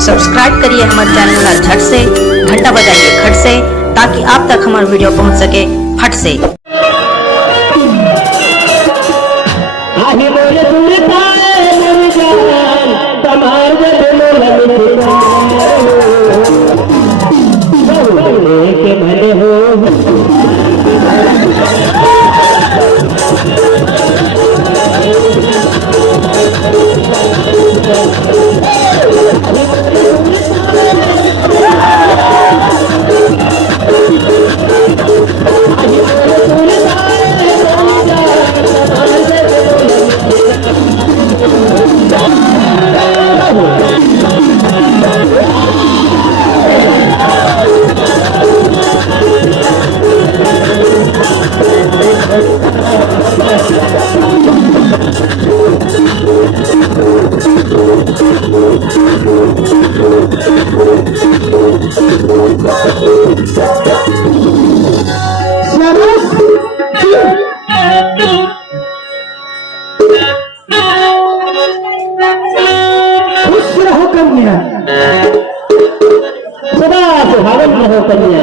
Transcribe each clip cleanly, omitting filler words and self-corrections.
सब्सक्राइब करिए हमारे चैनल ला झट से, घंटा बजाइए खट से, ताकि आप तक हमारा वीडियो पहुंच सके फट से। सदा सुहावन रहो कन्या।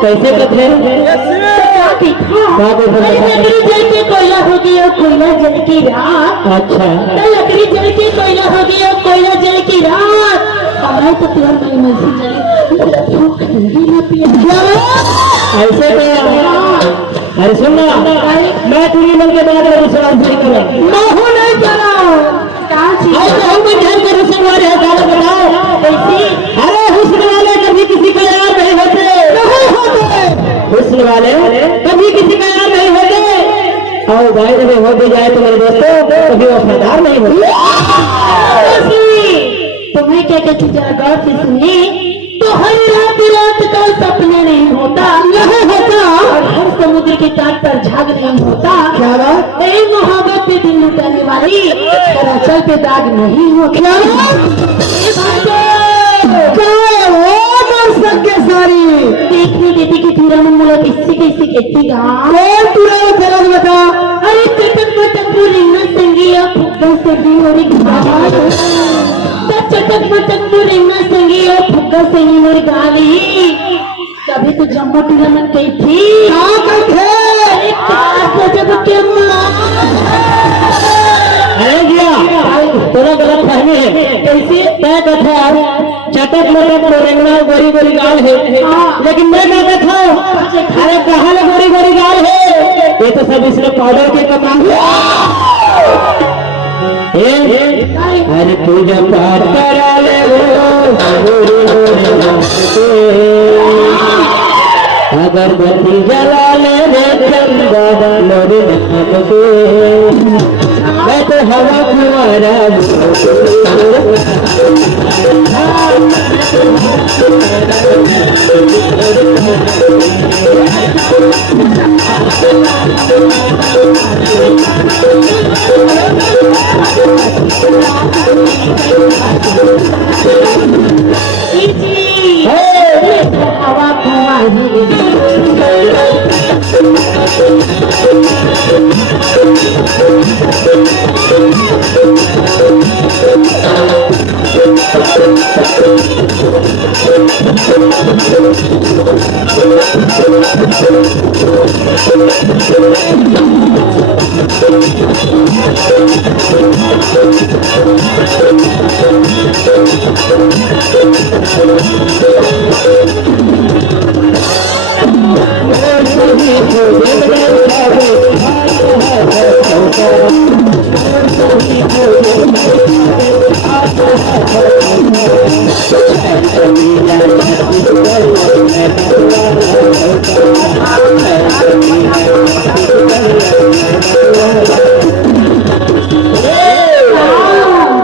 कैसे कथले लकड़ी जल के कोयला हो गया, कोयला जल की रात। अच्छा, लकड़ी जल के कोयला हो गया, कोयला जल की रात। हमारे तो प्यार मेरी मर्जी जली ना पिया ऐसे अरे सुनना, मैं तुझे मन के बाद सवाल नहीं करूँ, नहीं जाना अरे हुस्न वाले कभी किसी का यार नहीं होते, हुस्न वाले कभी किसी का यार नहीं होते। और भाई जब हो भी जाए तो मेरे दोस्तों कभी वफादार नहीं होते। तुम्हें क्या कहती जरा गौर से सुनिए, तो हर रात का सपने नहीं होता, नहीं होता, और हर समुद्र के तट पर झाग नहीं होता। क्या बात? मोहब्बत पे दिल लुटाने वाली दरअसल पे दाग नहीं होता। सारी देखने देती की पूरा मुला किसी किसी कहती बता। अरे चटक मटक पूरी न संगिया फुग्गा सगी मोरी गाली, चटक मटक पूरी न संगिया फुग्गा सगी मोरी गाली। कभी तो जम्मू टूरा मन गई थी जब के थोड़ा गलत फहमी है। कैसे तय कथा चटक मटक रेंगना गोरी गोरी गाल है, लेकिन मैं कहता था अरे कहा ना गोरी गोरी गाल है, ये तो सब इसने पाउडर के कमाल है। अरे पूजा पाठ करा ले अगरबत्ती जला ले चंदा लोरी मैं तो हवा कुमारा हवा कुमारी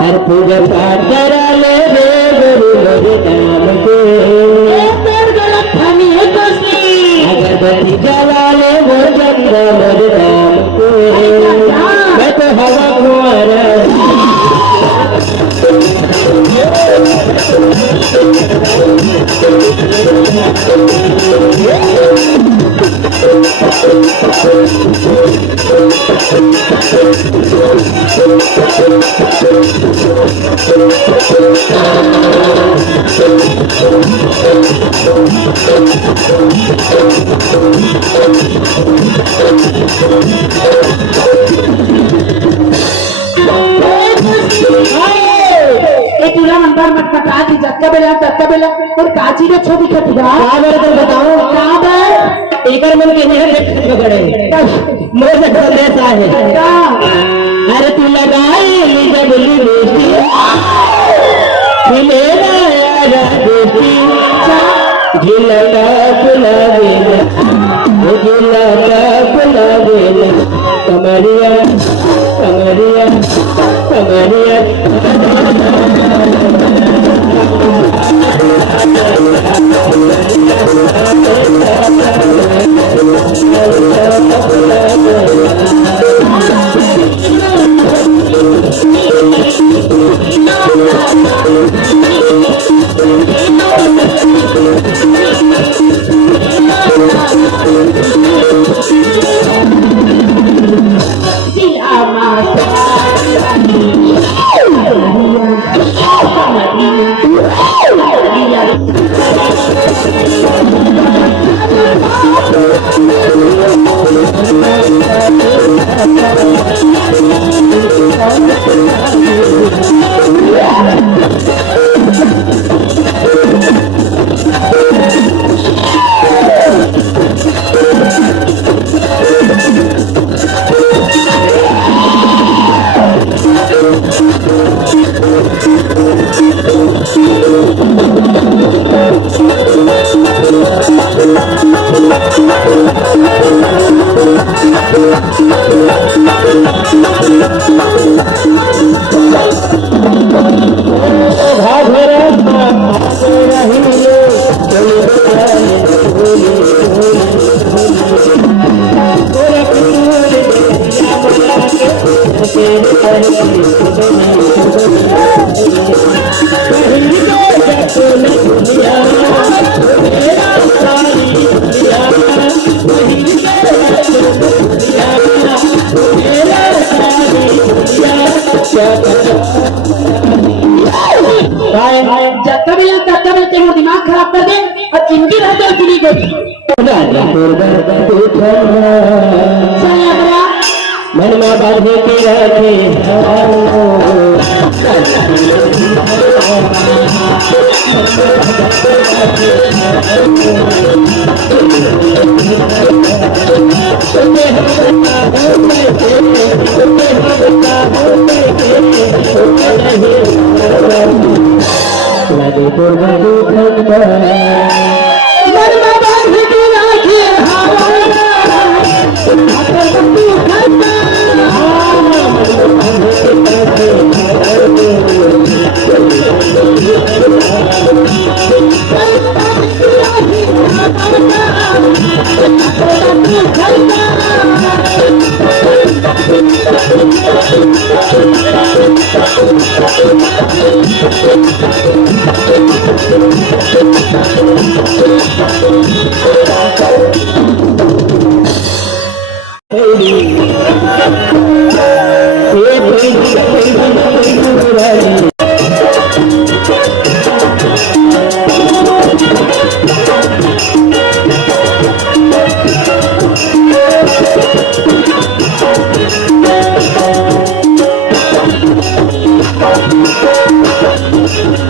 हर पूजा पाठ करा ले रे गुरु मेरे नाम के अगरबत्ती जला ले वो चंदा मेरे नाम के मैं तो हवा कुंवारा तुला नंबर मत पता की जक्का बेला और काची के छोटी खटिया तो बताओ कहाँ पर एकर मन के नहीं पकड़े मोर संदेश है अरे तू लगाई जब लिपस्टिक मिलेगा यारा दोस्ती झिलका गुलाबी झिलका गुलाबी कमरिया कमरिया कमरिया दिमाग खराब कर दे और इनकी रहते चली गई मन में बांधे के रखे Thank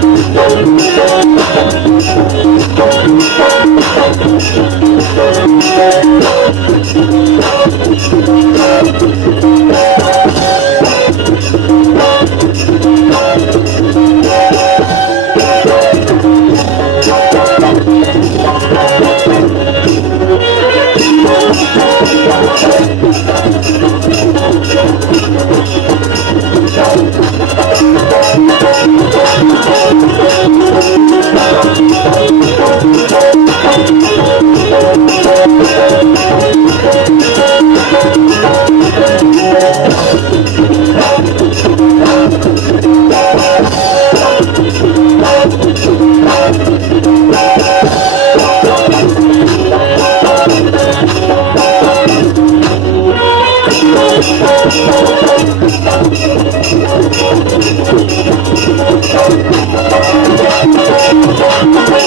you.